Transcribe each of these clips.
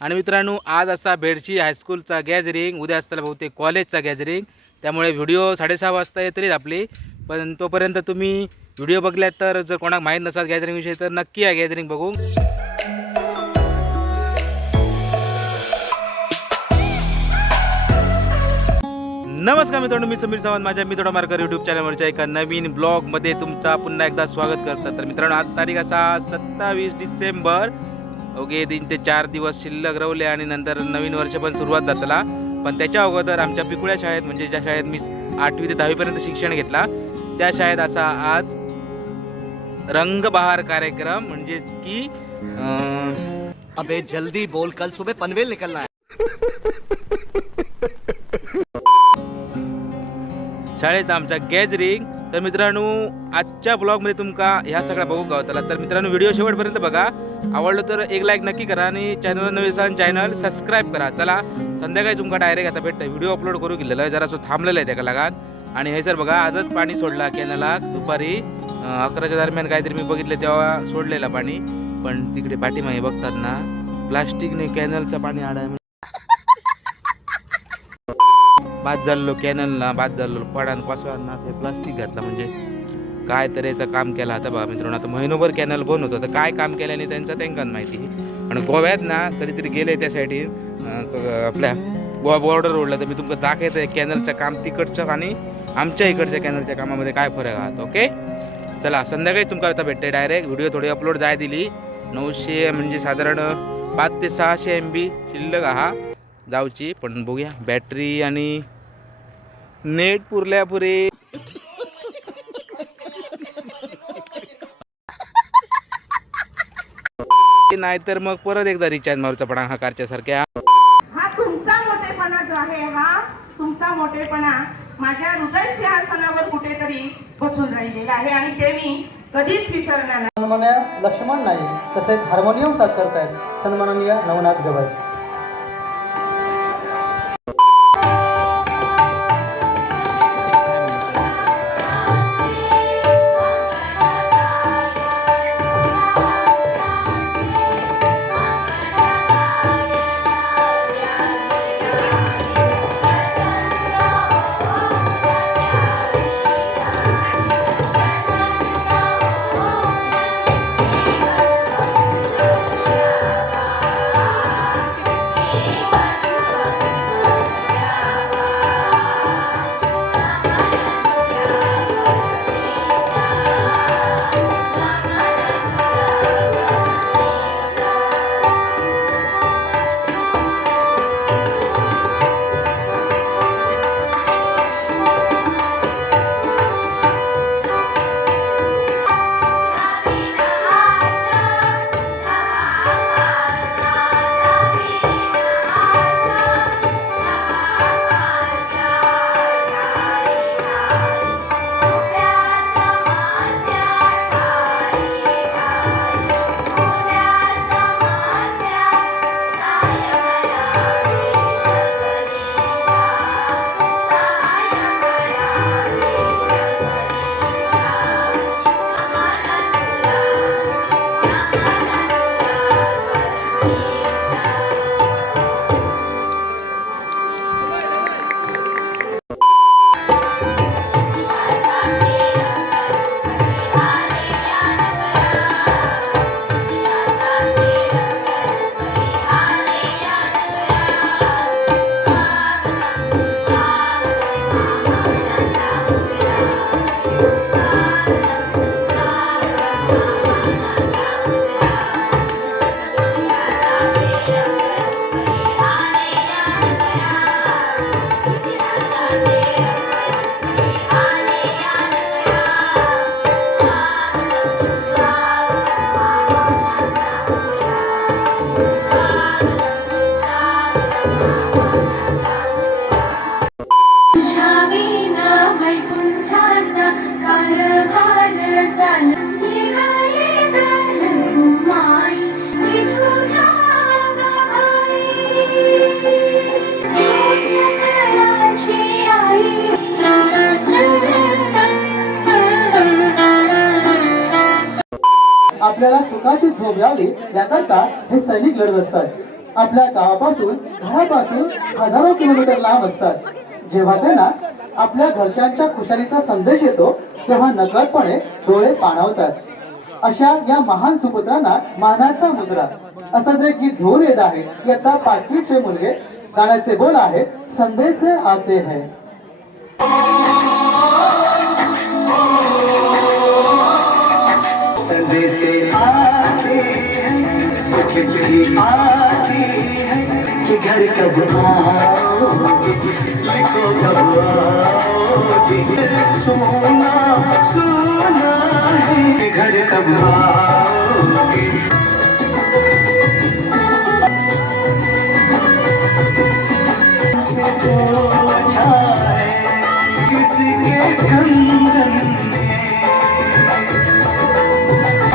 आणि मित्रांनो आज असा बेडशी हायस्कूलचा गॅदरिंग, उद्या असताना बहुतेक कॉलेजचा गॅदरिंग, त्यामुळे व्हिडिओ 6:30 वाजता येतलीच आपली. पण तोपर्यंत तुम्ही व्हिडिओ बघल्यात तर जर कोणाक माहीत नसाल गॅदरिंग विषयी तर नक्की या गॅदरिंग बघू. नमस्कार मित्रांनो, मी समीर सावंत माझ्या मी थोडा मार्कर यूट्यूब चॅनलवरच्या एका नवीन ब्लॉगमध्ये तुमचा पुन्हा एकदा स्वागत करतात. तर मित्रांनो आज तारीख असा 27 डिसेंबर. ओके 3 ते 4 दिवस शिल्लक रवले आणि नंतर नवीन वर्ष पण सुरुवात जातला. पण त्याच्या अगोदर आमच्या पिकुळ्या शाळेत म्हणजे ज्या शाळेत मी 8वी ते 10वी पर्यंत शिक्षण घेतला त्या शाळेत असा आज रंगबहार कार्यक्रम म्हणजेच की अबे जल्दी बोल, कल सुबह पनवेल निकलना है. शाळेचा आमचा गॅदरिंग. तर मित्रांनो आजच्या ब्लॉगमध्ये तुमका ह्या सगळ्या बघू गावतला. तर मित्रांनो व्हिडिओ शेवटपर्यंत बघा. आवडलं तर एक लाईक नक्की करा आणि चॅनलवर नवीन असाल चॅनल सबस्क्राईब करा. चला संध्याकाळी तुमका डायरेक्ट आता भेटतं व्हिडिओ अपलोड करू गेलेलं जरा असं थांबलेलं आहे त्याला लागात. आणि हे सर बघा आजच पाणी सोडला कॅनलला दुपारी 11च्या दरम्यान काहीतरी मी बघितलं तेव्हा सोडलेलं पाणी. पण तिकडे पाठीमागे बघतात ना प्लास्टिकने कॅनलचं पाणी आडाय बाद झालो कॅनलला बाद झालो पडान पासवांना ते प्लास्टिक घातलं म्हणजे काय तऱ्हेचं काम केलं आता बघा मित्रांनो. आता महिनोभर कॅनल बंद होतं तर काय काम केल्याने त्यांना माहिती. आणि गोव्यात ना कधीतरी गेले त्या साईडीन आपल्या गोवा बॉर्डर रोडला तर मी तुमचं दाखवत आहे कॅनलचं काम तिकडचं आणि आमच्या इकडच्या कॅनलच्या कामामध्ये काय फरक आहात. ओके चला संध्याकाळी तुमका आता भेटते डायरेक्ट व्हिडिओ थोडी अपलोड जाय दिली 900 म्हणजे साधारण 500 ते 600 MB शिल्लक हा जाऊची. पण बघूया बॅटरी आणि नेट पुरल्या पुरे. नाहीतर मग परत एकदा रिचार्ज मारूचा पडा हा कारच्या सारख्या. हा तुमचा मोठेपणा जो आहे हा तुमचा मोठेपणा माझ्या हृदय सिंहासनावर कुठेतरी बसून राहिलेला आहे आणि ते मी कधीच विसरणार नाही. सन्माननीय लक्ष्मण नाईक तसेच हार्मोनियम साथ करतायत सन्माननीय नवनाथ गवई. आपल्याला सुखाची झोप यावी याकरता हे सैनिक लढत असतात. आपल्या गावापासून घरापासून हजारो किलोमीटर लांब असतात. जेव्हा त्यांना आपल्या घरच्यांच्या खुशालीचा संदेश येतो तेव्हा नकळतपणे डोळे पाणावतात. अशा या महान सुपुत्रांना मानाचा मुद्रा असं जे गीत घेऊन येत आहे इयत्ता 5वीचे मुलगे. गाण्याचे बोल आहे संदेश आते हैं. संदेश आते हैं, चिट्ठी आती है कि घर कब आओगे, लिखो कब आओगे, सुना सुना है कि घर कब आओगे. से तो अच्छा है किसके कंगन में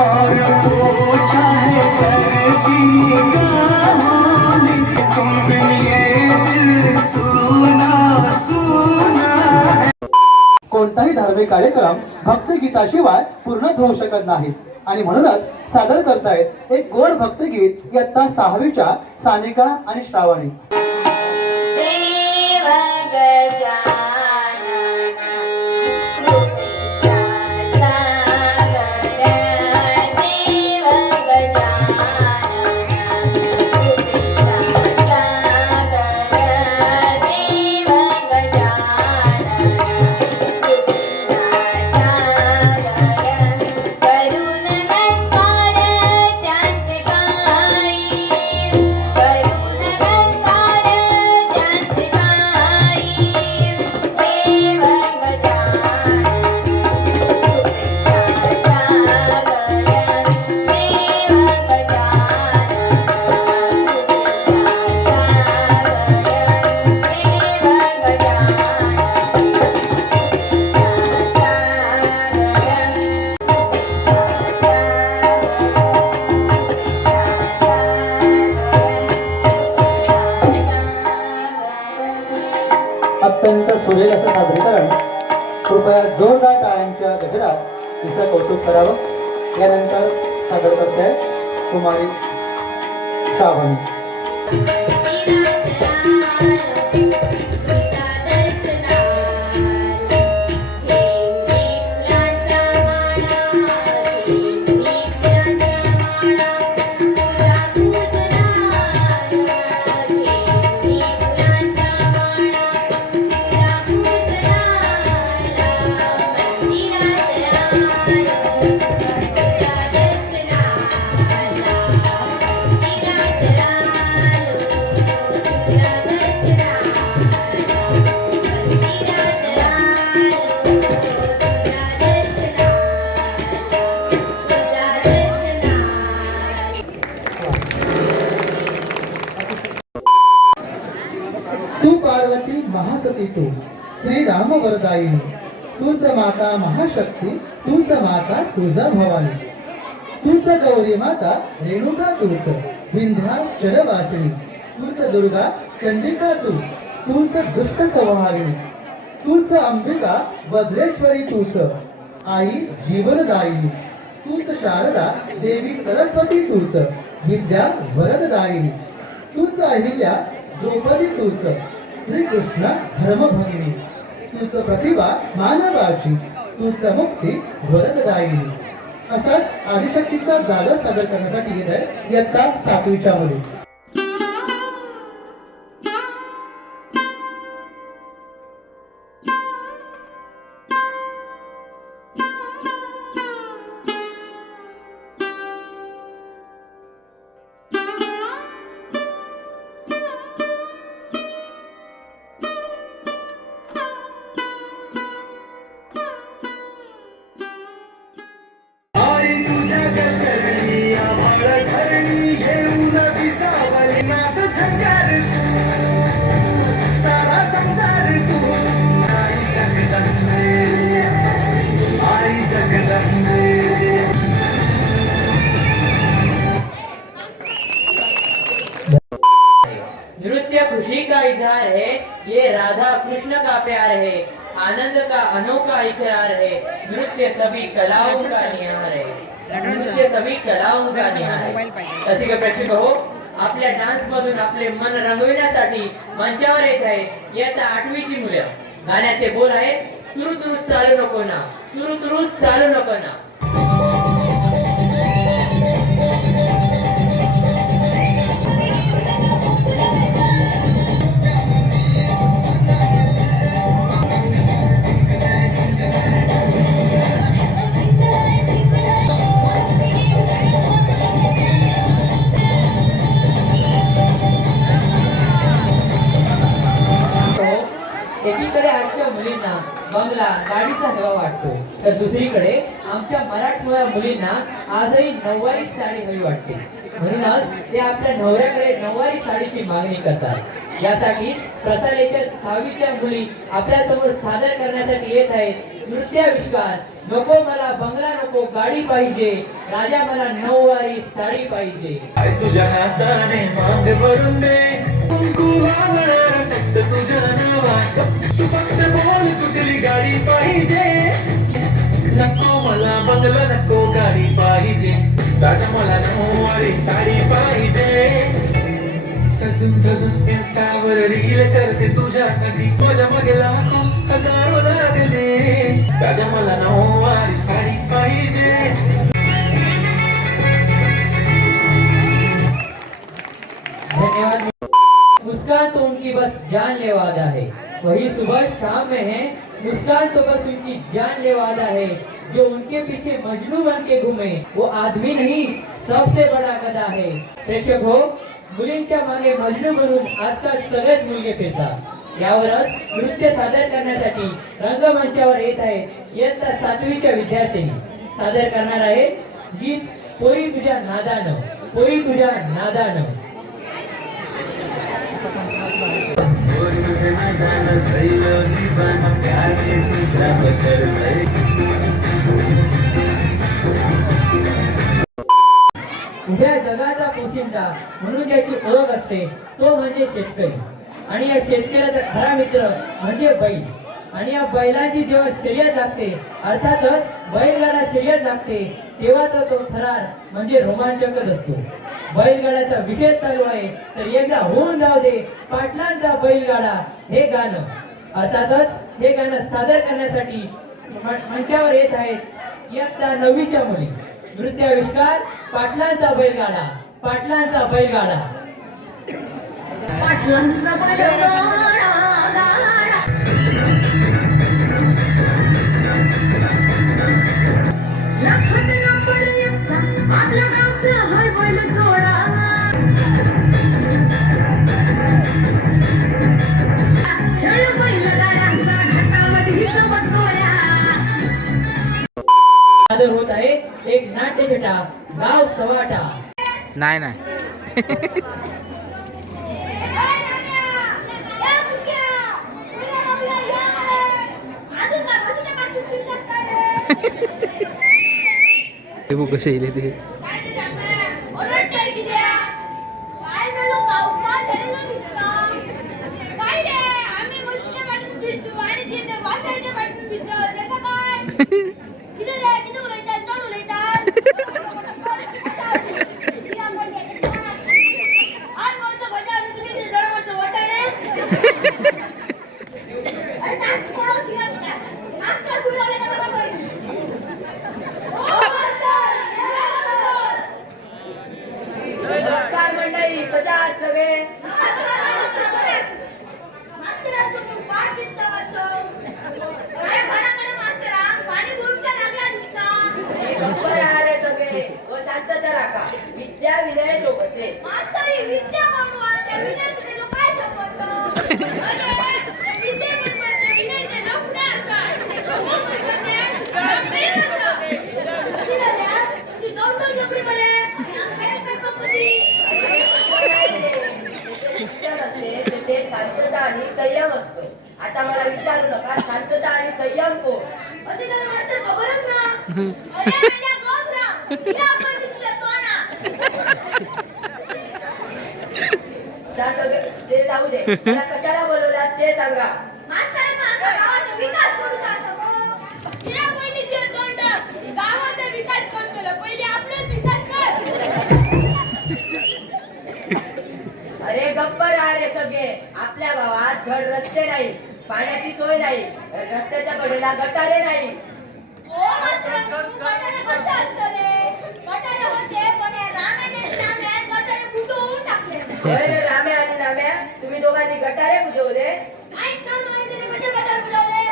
और वो चाहे कैसी निगाहों में, तुम बिन ये दिल सुना सुना है. कोणताही धार्मिक कार्यक्रम भक्तिगीताशिवाय पूर्णच होऊ शकत नाही आणि म्हणूनच सादर करतायत एक गोड भक्तिगीत इयत्ता 6वीच्या सानिका आणि श्रावणी. देव गजानन कृपिका सागर, देव गजानन कृपिका सागर, देव गजानन कृपिका सागर, करुण नमस्कार त्यांचे पायी, करुण नमस्कार त्यांचे पायी, देव गजानन कृपिका सागर, देव अत्यंत सुरेल असं सादरीकरण. कृपया जोरदार टाळ्यांच्या गजरात तिचं कौतुक करावं. यानंतर सादर करते कुमारी श्रावणी. तू पार्वती महासती तू श्री राम वरदायिनी, तूच माता महाशक्ती, तूच माता तुळजा भवानी, तूच गौरी माता रेणुका, तूच विंध्याचलवासिनी, तूच दुर्गा चंडिका, तूच दुष्ट संहारिणी, तूच अंबिका वज्रेश्वरी, तूच आई जीवनदायिनी, तूच शारदा देवी सरस्वती, तूच विद्या वरददायिनी, तूच अहिल्या द्रौपदी, तूच श्रीकृष्ण धर्मभगिनी, तूच प्रतिभा मानवाची, तूच मुक्ती वरददायिनी. असाच आदिशक्तीचा जागर सादर करण्यासाठी येत आहे इयत्ता 7वीच्या मध्ये. नृत्य खुशी का इजहार है, ये राधा कृष्ण का प्यार है, आनंद का अनोखा इकरार है, नृत्य सभी कलाओं का निहार है, नृत्य सभी कलाओं का निहार है. रसिक प्रेक्षक हो, आपल्या डान्स मधून आपले मन रंगविण्यासाठी मंचावर येत आहे इयत्ता 8वीची मुलं. गाण्याचे बोल आहेत, तुरु तुरु चालू नको ना, तुरु तुरु चालू नको ना. एकीकडे आमच्या मुलींना बंगला गाडीचा हवा वाटतो, तर दुसरीकडे आमच्या मराठमोळ्या मुलींना आजही नऊवारी साडी हवी वाटते. म्हणूनच ते आपल्या नवऱ्याकडे नऊवारी साडीची मागणी करतात. यासाठी प्रसालेच्या 6वीच्या मुली आपल्या समोर सादर करण्यासाठी येत आहेत नृत्याविष्कार. नको मला बंगला नको गाडी पाहिजे, राजा मला नऊवारी साडी पाहिजे. तुझ्या हाताने मांग भरून दे, कुंकू वाहणार फक्त तुझ्या नावाचं. तू फक्त बोल कुठली गाडी पाहिजे. नको मला बंगला नको गाडी पाहिजे, राजा मला नऊवारी साडी पाहिजे. सजून धजून इन्स्टावर रील करते तुझ्यासाठी, माझ्या मागे लाखो हजारो लागले. राजा मला नऊवारी साडी पाहिजे. धन्यवाद. मुस्कान तो उनकी बस जानलेवा है, वही सुबह शाम में है. मुस्कान तो बस उनकी जानलेवा है, जो उनके पीछे मजनू बन के घूमे वो आदमी नहीं सबसे बड़ा गधा है. प्रेक्षक हो, मुलींच्या मागे मजनू म्हणून आजकाल सगळेच मुलगे फिरतात. यावरच नृत्य सादर करण्यासाठी रंगमंचावर येत आहेत इयत्ता 7वीच्या विद्यार्थिनी. सादर करणार आहे गीत पोरी तुझ्या नादानं, पोरी तुझ्या नादानं. उभ्या जगाचा पोशिंदा म्हणून ज्याची ओळख असते तो म्हणजे शेतकरी. आणि या शेतकऱ्याचा खरा मित्र म्हणजे बैल. आणि या बैलांची जेव्हा शर्यत लागते, अर्थातच बैलगाडा शर्यत लागते, तेव्हाचा तो थरार म्हणजे रोमांचकच असतो. बैलगाड्याचा विषय चालू आहे तर एकदा होऊन जाऊ दे पाटलांचा बैलगाडा हे गाणं. अर्थातच हे गाणं सादर करण्यासाठी मंचावर येत आहेत इयत्ता 9वीच्या मुली. नृत्याविष्कार पाटलांचा बैलगाडा, पाटलांचा बैलगाडा. पाटलांचा बैलगाडा आपल्या गावचा हाय बैल जोडा. खेळ बैलगाड्यांचा घाटामध्ये हिशोबात गोळ्या. सादर होत आहे एक नाट्यछटा गाव चव्हाटा. नाही नाही ते कसे येईल ते विद्या विनय सोबतले मास्तरी विद्या म्हणून त्या विनयाचे जो काय संबंध अरे विद्या म्हणजे विनयाचे लफडे असतात ते प्रभाव करते लफडे असतात किती द्या तुझी दोन नोकरी बरे काय प्रॉपर्टी शिक्षण असते ते शांतता आणि संयम असतो. आता मला विचारू नका शांतता आणि संयम कोण असे त्याला मास्तर खबरच ना. अरे मेल्या गोधरा तिला आपण तुझ्या तोंडा त्या सगळे ते जाऊ दे. मला कशाला बोलवलात ते सांगा. मास्तर आमच्या गावाचा विकास करू का शिरा पडली तुझ्या तोंडात गावाचा विकास करतो पहिले आपलाच विकास कर. गप्प राहा रे सगळे. आपल्या गावात धड रस्ते नाही, पाण्याची सोय नाही, रस्त्याच्या कडेला गटारे नाही. ओ मास्तरांनो, गटारे कसे असतले? गटारे होते पण या रामाने नाम्यात गटारे बुजवून टाकले. होय रे राम्या आणि नाम्या, तुम्ही दोघांनी गटारे बुजवले. ऐक ना माहिती नाही कसे गटार बुजवले?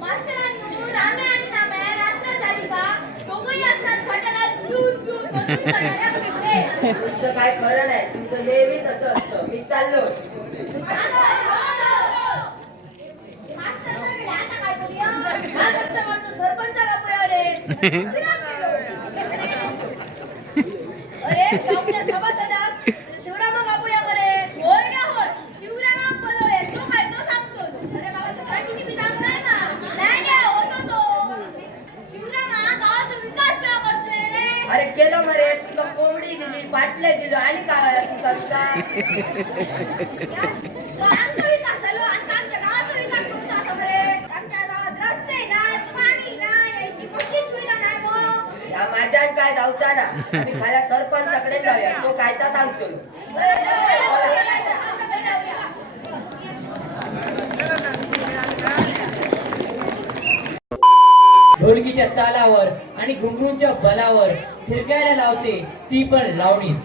मास्तरांनो, राम्या आणि नाम्या रात्र झाली का दोघंही असतात गटारात दूध दूध बसून गटारे बुजवले. तुमचं काय खरं नाही, तुमचं नेहमी तसं असतं. मी चाललो. अरे गावच्या सभासदा शिवराम बापूया करे. होय ना होय, शिवराम बोलवले. तो काय तो सांगतो. अरे बाबा तुला किती बी चांगला आहे ना. नाही होतो तो. शिवराम हा गावाचा विकास केला करतोय रे. अरे केलं मरे, तुला कोंबडी दिली, पाटले दिलं आणि काय तुझा विकास? आमचा विकास झालो आणि आमच्या गावाचा विकास तुमचा असं रे. आमच्या गावात रस्ते नाही, पाणी नाही, याची कोणतीच सुविधा नाही मग. या माझ्यान काय जाऊचा ना. आम्ही खाल्या सरपंचाकडे जाऊया, तो काय तर सांगतो. ढोलकीच्या तालावर आणि घुंगरूंच्या बलावर फिरकायला लावते ती पण लावणीच.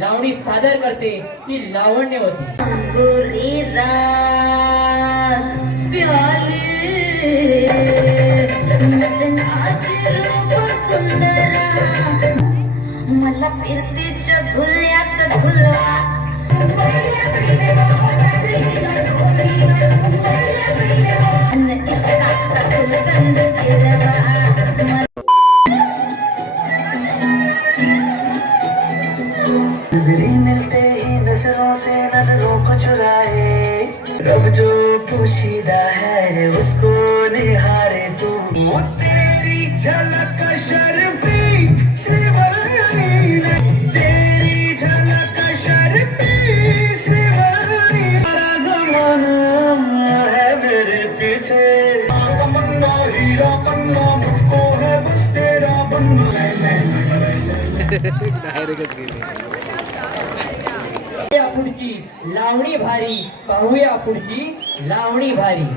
लावणी सादर करते ती लावण्यवती. मला फिरतीच्या झुल्यात झुलवा. नजरें मिलते ही नजरों से नजरों को चुराए, रब जो पोशीदा है उसको निहारे तू. वो तेरी झलक शर्फी श्रीवल्ली ने, तेरी झलक शर्फी श्रीवल्ली. सारा जमाना है मेरे पीछे, तमन्ना हीरा पन्ना मुझको है बस तेरा बनना. डायरेक्टच गेली. या पुढची लावणी भारी, पाहूया पुढची लावणी भारी.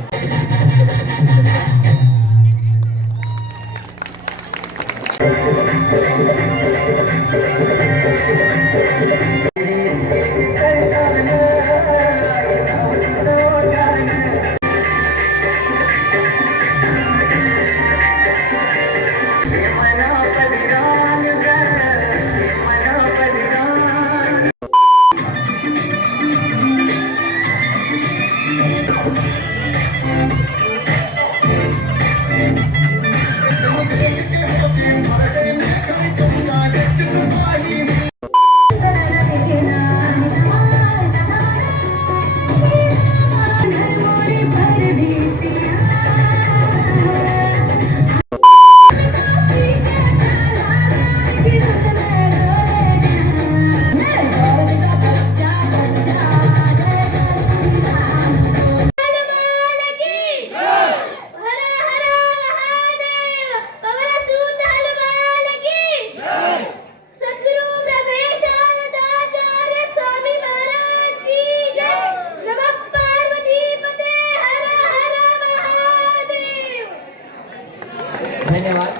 धन्यवाद.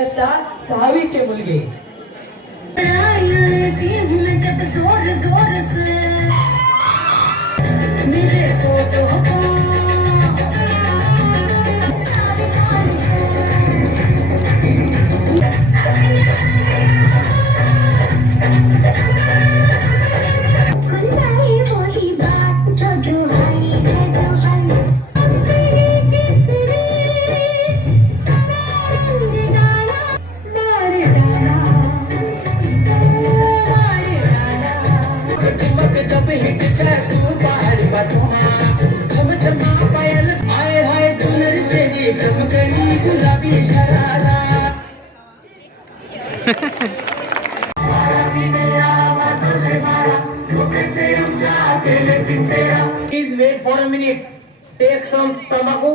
आता 6वीचे मुलगे. जब जोर जोर से मेरे फोटो को Please wait for a minute. Take some tobacco.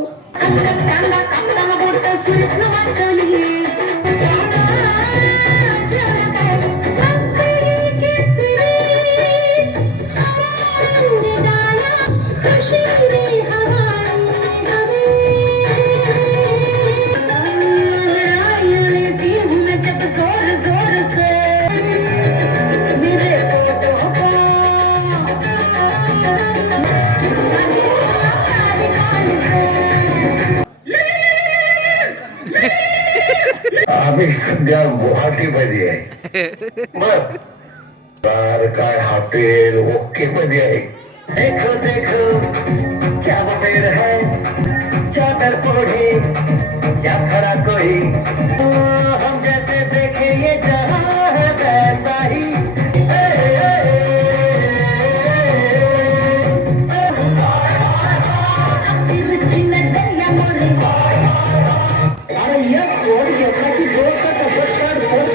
सध्या गुवाहाटीमध्ये आहे. बर कार काय हॉटेल ओके मध्ये आहे. देखो देखो क्या वो पेड़ है चादर ओढ़े क्या खड़ा कोई हम जैसे देखे ये जहां है वैसा ही. अरे या कोण घेतला की बोलत तसं कर कर.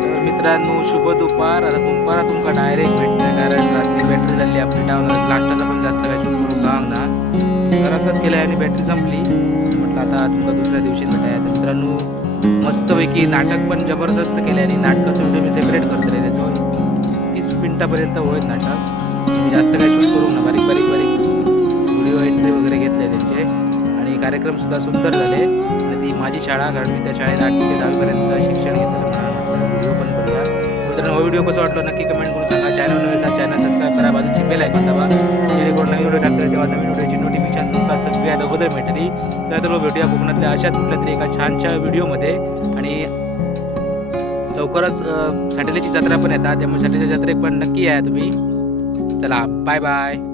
तर मित्रांनो शुभ दुपार. आता तुमका डायरेक्ट भेटतोय कारण रात्री बॅटरी झाली आपली डाऊन. लास्टाचा पण जास्त काय शूट करून काम ना तर असंच केलं आणि बॅटरी संपली. म्हटलं आता तुमका दुसऱ्या दिवशी भेटाय. तर मित्रांनो मस्तपैकी नाटक पण जबरदस्त केले आणि नाटकाचं व्हिडिओ मी सेपरेट करतो रे देतो. 30 मिनिटापर्यंत होईल नाटक. जास्त काय शूट करू ना बारीक व्हिडिओ एंट्री वगैरे घेतले त्यांचे आणि कार्यक्रमसुद्धा सुंदर झाले. आणि ती माझी शाळा कारण मी त्या शाळेत 8 ते 10वीपर्यंत शिक्षण घेतलं म्हणून व्हिडिओ पण करूया. मित्रांनो हा व्हिडिओ कसा वाटला नक्की कमेंट करून सांगा. चॅनल नवीन चॅनल सबस्क्राईब करा. बाजूची बेल ऐकून दाबा जेणेकरून नवीन व्हिडिओ टाकले तेव्हा नवीन व्हिडिओची नोटिफिकेशन तुमका सगळ्यात अगोदर भेटली. तर भेटूया कोकणातल्या अशाच कुठल्या तरी एका छानशा व्हिडिओमध्ये. आणि लवकरच साटेलीची जत्रा पण येतात त्यामुळे साटेलीच्या जत्रेक पण नक्की या तुम्ही. चला बाय बाय.